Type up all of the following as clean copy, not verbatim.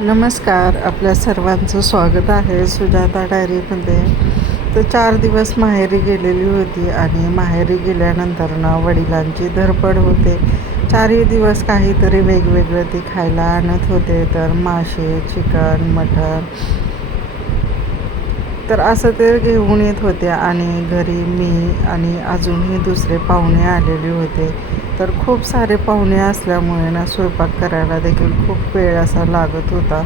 नमस्कार. आपल्या सर्वांचं स्वागत आहे सुजाता डायरीमध्ये. तर 4 दिवस माहेरी गेलेली होती आणि माहेरी गेल्यानंतर वडिलांची धडपड होते. 4ही दिवस काहीतरी वेगवेगळं ते खायला आणत होते. तर मासे, चिकन, मटण तर असं ते घेऊन येत होते आणि घरी मी आणि अजूनही दुसरे पाहुणे आलेले होते. तर खूप सारे पाहुणे असल्यामुळे स्वयंपाक करायला देखील खूप वेळ असा लागत होता.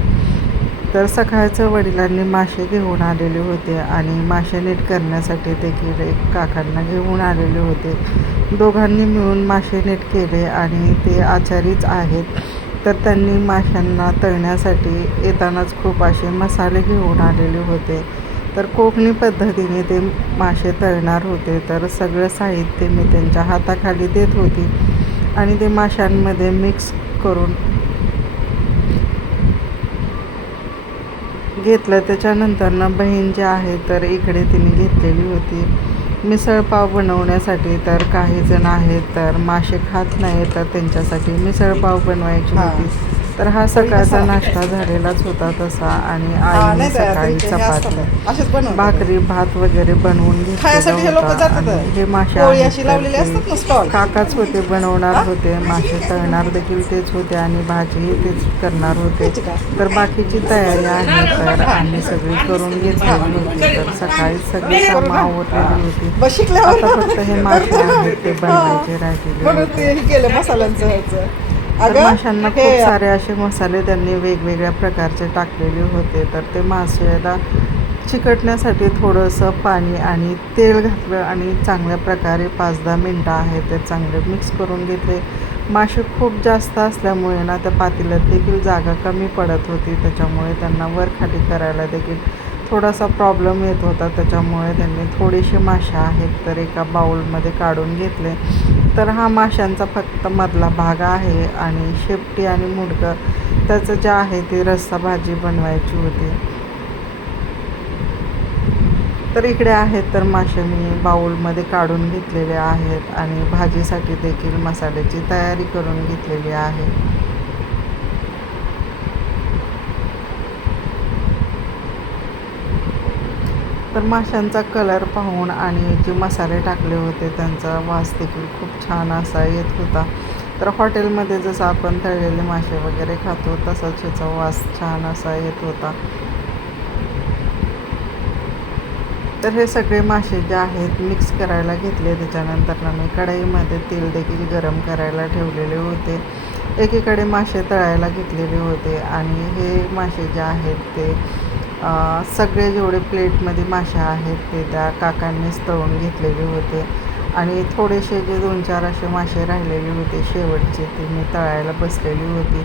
तर सकाळचं वडिलांनी मासे घेऊन आलेले होते आणि मासे नीट करण्यासाठी देखील एक काकांना घेऊन आलेले होते. दोघांनी मिळून मासे नीट केले आणि ते आचारीच आहेत. तर त्यांनी माशांना तळण्यासाठी येतानाच खूप असे मसाले घेऊन आलेले होते. तर कोकणी पद्धतीने ते मासे तळणार होते. तर सगळं साहित्य मी त्यांच्या हाताखाली देत होती आणि ते माशांमध्ये मिक्स करून घेतलं. त्याच्यानंतर बहीण जी आहे तर इकडे तिने घेतलेली होती मिसळपाव बनवण्यासाठी. तर काही जण आहेत तर मासे खात नाही, तर त्यांच्यासाठी मिसळपाव बनवायची होती. तर हा सकाळचा नाश्ता झालेलाच होता तसा. आणि आईने सकाळी चपाती, भाकरी, भात वगैरे बनवून घेतलेला होता. आणि हे मासे आहेत तर ते काकाच होते, बनवणार होते. मासे तळणार देखील तेच होते आणि भाजीही तेच करणार होते. तर बाकीची तयारी आहे तर आम्ही सगळी करून घेतलेली होती. तर सकाळी सगळी कामं आवरलेली होती. आता फक्त हे मासे आहेत ते बनवायचे राहिलेले होते. तर माशांना खूप सारे असे मसाले त्यांनी वेगवेगळ्या प्रकारचे टाकलेले होते. तर ते माशाला चिकटण्यासाठी थोडंसं पाणी आणि तेल घातलं आणि चांगल्या प्रकारे 5-10 मिनटं आहे ते चांगले मिक्स करून घेतले. मासे खूप जास्त असल्यामुळे त्या पातेल्यात देखील जागा कमी पडत होती. त्याच्यामुळे त्यांना वर खाली करायला देखील थोडासा प्रॉब्लेम येत होता. त्याच्यामुळे त्यांनी थोडेसे मासे आहेत तर एका बाउलमध्ये काढून घेतले. तर हा माशांचा फक्त मधला भाग आहे आणि शेपटी आणि मुंडकं त्याचं जे आहे ते रस्सा भाजी बनवायची होती. तर इकडे आहेत तर मासे मी बाउलमध्ये काढून घेतलेले आहेत आणि भाजीसाठी देखील मसाल्याची तयारी करून घेतलेली आहे. तर माशांचा कलर पाहून आणि जे मसाले टाकले होते त्यांचा वास देखील खूप छान असा येत होता. तर हॉटेलमध्ये जसं आपण तळलेले मासे वगैरे खातो तसाच ह्याचा वास छान असा येत होता. तर हे सगळे मासे जे आहेत मिक्स करायला घेतले. त्याच्यानंतर मी कढईमध्ये तेल देखील गरम करायला ठेवलेले होते. एकीकडे मासे तळायला घेतलेले होते आणि हे मासे जे आहेत ते सगळे जेवढे प्लेटमध्ये मासे आहेत ते त्या काकांनीच तळून घेतलेले होते. आणि थोडेसे जे 2-4 असे मासे राहिलेले होते शेवटचे ते मी तळायला बसलेली होती.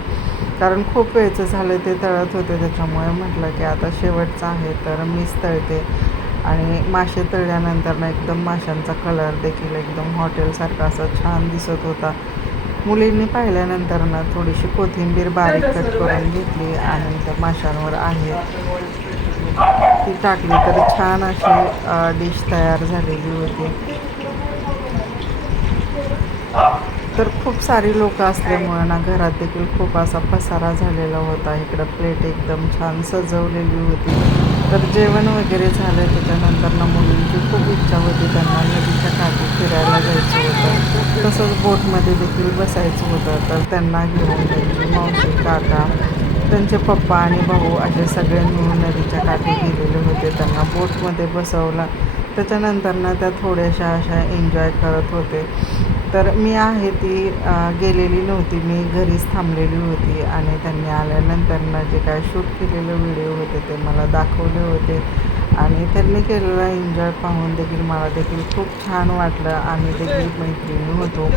कारण खूप वेळचं झालं ते तळत होते. त्याच्यामुळे म्हटलं की आता शेवटचं आहे तर मीच तळते. आणि मासे तळल्यानंतर एकदम माशांचा कलर देखील एकदम हॉटेलसारखा असा छान दिसत होता. मुलींनी पाहिल्यानंतर थोडीशी कोथिंबीर बारीक कट करून घेतली आणि त्या माशांवर आहे ती टाकली तर छान अशी डिश तयार झालेली होती. तर खूप सारी लोकं असल्यामुळं घरात देखील खूप असा पसारा झालेला होता. इकडं प्लेट एकदम छान सजवलेली होती. तर जेवण वगैरे झालं. त्याच्यानंतर मुलींची खूप इच्छा होती, त्यांना नदीच्या काठी फिरायला जायचं होतं. तसंच बोटमध्ये देखील बसायचं होतं. तर त्यांना घेऊन त्यांची मावशी, काका, त्यांचे पप्पा आणि भाऊ असे सगळे मिळून नदीच्या काठी गेलेले होते. त्यांना बोटमध्ये बसवलं. त्याच्यानंतर त्या थोड्याशा अशा एन्जॉय करत होते. तर मी आहे ती गेलेली नव्हती, मी घरीच थांबलेली होती. आणि त्यांनी आल्यानंतर जे काय शूट केलेले व्हिडिओ होते ते मला दाखवले होते आणि त्यांनी केलेला एन्जॉय पाहून देखील मला देखील खूप छान वाटलं. आम्ही देखील मैत्रिणी होतो.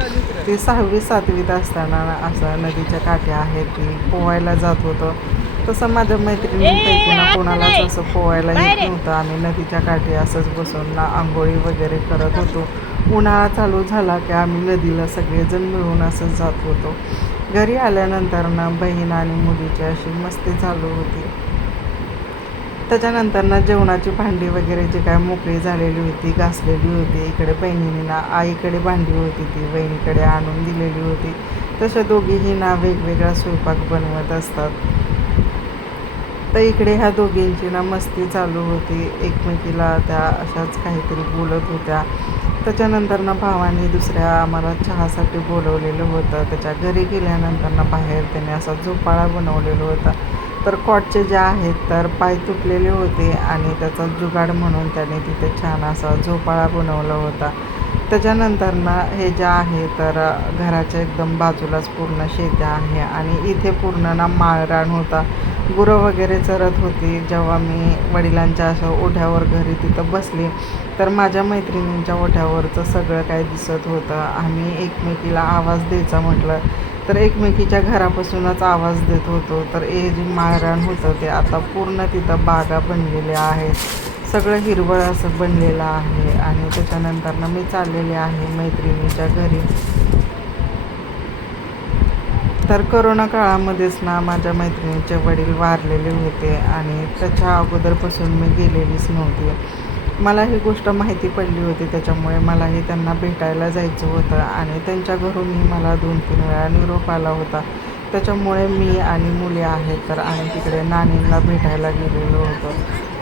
ते 6वी-7वीत असताना असं नदीच्या काठी आहेत ती पोहायला जात होतं. तसं माझ्या मैत्रिणींपैकी कोणालाच असं पोहायला येत नव्हतं. आम्ही नदीच्या काठी असंच बसून आंघोळी वगैरे करत होतो. उन्हाळा चालू झाला की आम्ही नदीला सगळेजण मिळून असंच जात होतो. घरी आल्यानंतर बहीण आणि मुलीची अशी मस्ती चालू होती. त्याच्यानंतर जेवणाची भांडी वगैरे जे काय मोकळी झालेली होती, घासलेली होती. इकडे बहिणीने आईकडे भांडी होती ती बहिणीकडे आणून दिलेली होती. तशा दोघीही वेगवेगळा स्वयंपाक बनवत असतात. तर इकडे ह्या दोघींची ना मस्ती चालू होती, एकमेकीला त्या अशाच काहीतरी बोलत होत्या. त्याच्यानंतर ना भावाने दुसऱ्या आम्हाला चहासाठी बोलवलेलं होतं. त्याच्या घरी गेल्यानंतर ना बाहेर त्याने असा झोपाळा बनवलेला होता. तर कॉटचे जे आहेत तर पाय तुटलेले होते आणि त्याचा जुगाड म्हणून त्याने तिथे छान असा झोपाळा बनवला होता. त्याच्यानंतर ना हे जे आहे तर घराच्या एकदम बाजूलाच पूर्ण शेती आहे आणि इथे पूर्ण ना माळरान होता. गुरं वगैरे चरत होती. जेव्हा मी वडिलांच्या असं ओढ्यावर घरी तिथं बसले तर माझ्या मैत्रिणींच्या ओढ्यावरचं सगळं काय दिसत होतं. आम्ही एकमेकीला आवाज द्यायचा म्हटलं तर एकमेकीच्या घरापासूनच आवाज देत होतो. तर हे जे माळरान होतं ते आता पूर्ण तिथं बागा बनलेल्या आहेत. सगळं हिरवळ असं बनलेलं आहे आणि त्याच्यानंतर मी चाललेले आहे मैत्रिणीच्या घरी. तर कोरोना काळामध्येच ना माझ्या मैत्रिणीचे वडील वारलेले होते आणि त्याच्या अगोदरपासून मी गेलेलीच नव्हती. मला ही गोष्ट माहिती पडली होती, त्याच्यामुळे मलाही त्यांना भेटायला जायचं होतं आणि त्यांच्या घरूनही मला 2-3 वेळा निरोप आला होता. त्याच्यामुळे मी आणि मुली आहेत तर आम्ही तिकडे नानींना भेटायला गेलेलो होतो.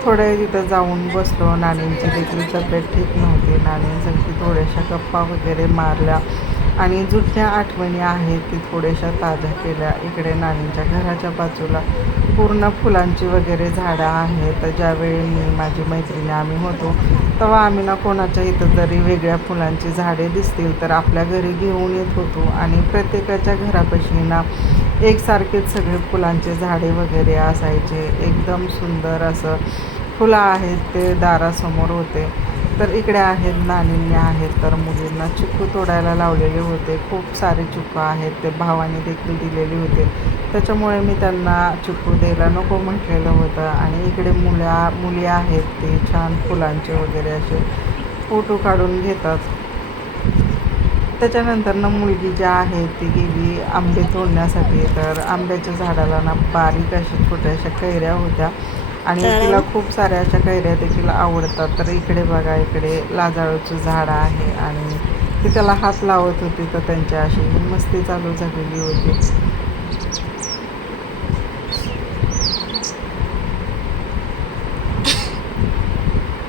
थोडे तिथं जाऊन बसलो. नानींची देखील तब्येत ठीक नव्हती. नानींसाठी थोड्याशा गप्पा वगैरे मारल्या आणि जुन्या आठवणी आहेत ती थोड्याशा ताज्या केल्या. इकडे नानींच्या घराच्या बाजूला पूर्ण फुलांची वगैरे झाडं आहेत. तर ज्यावेळी मी माझी मैत्रिणी आम्ही होतो तेव्हा आम्ही ना कोणाच्या इथं जरी वेगळ्या फुलांची झाडे दिसतील तर आपल्या घरी घेऊन येत होतो आणि प्रत्येकाच्या घरापाशी ना एकसारखेच सगळे फुलांचे झाडे वगैरे असायचे. एकदम सुंदर असं फुलं आहेत ते दारासमोर होते. तर इकडे आहेत नानींनी आहेत तर मुलींना चिक्कू तोडायला लावलेले होते. खूप सारे चिक्कू आहेत, ते भावाने देखील दिलेले होते. त्याच्यामुळे मी त्यांना चिक्कू द्यायला नको म्हटलेलं होतं आणि इकडे मुली आहेत ते छान फुलांचे वगैरे असे फोटो काढून घेतात. त्याच्यानंतर मुलगी जी आहे ती गेली आंबे तोडण्यासाठी. तर आंब्याच्या झाडाला ना बारीक अशा छोट्याशा कैऱ्या होत्या आणि तिला खूप साऱ्या अशा कैऱ्या देखील आवडतात. तर इकडे बघा, इकडे लाजाळूचं झाड आहे आणि ती त्याला हात लावत होती. तर त्यांची अशी मस्ती चालू झालेली होती.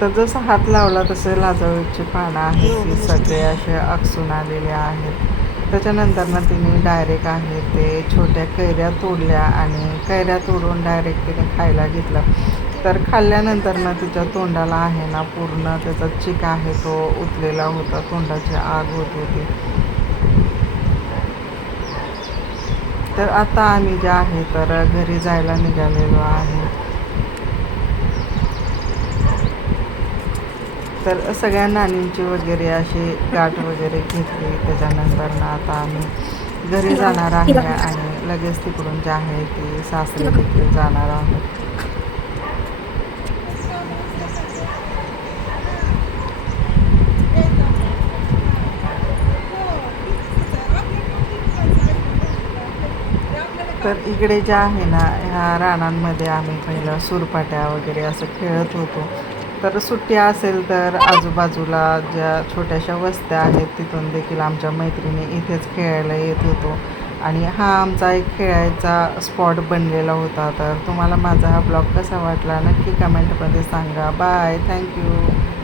तर जसं हात लावला तसे लाजाळूची पानं आहेत ती सगळे असे आकसून आलेले आहेत. त्याच्यानंतर तिने डायरेक्ट आहे ते छोट्या कैऱ्या तोडल्या आणि कैऱ्या तोडून डायरेक्ट तिने खायला घेतलं. तर खाल्ल्यानंतर तिच्या तोंडाला आहे ना पूर्ण त्याचा चिक आहे तो उतलेला होता, तोंडाची आग होत होती. तर आता आम्ही जे आहे तर घरी जायला निघालेलो आहे. तर सगळ्या नानींची वगैरे अशी गाठ वगैरे घेतली. त्याच्यानंतर आता आम्ही घरी जाणार आहे आणि लगेच तिकडून जे आहे ती सासरी देखील जाणार आहोत. तर इकडे ज्या आहे ना ह्या रानांमध्ये आम्ही पहिलं सुरपाट्या वगैरे असं खेळत होतो. तर सुट्टी असेल तर आजूबाजूला ज्या छोट्याशा वस्त्या आहेत तिथून देखील आमच्या मैत्रिणी इथेच खेळायला येत होतो आणि हा आमचा एक खेळायचा स्पॉट बनलेला होता. तर तुम्हाला माझा हा ब्लॉग कसा वाटला नक्की कमेंटमध्ये सांगा. Bye, thank you.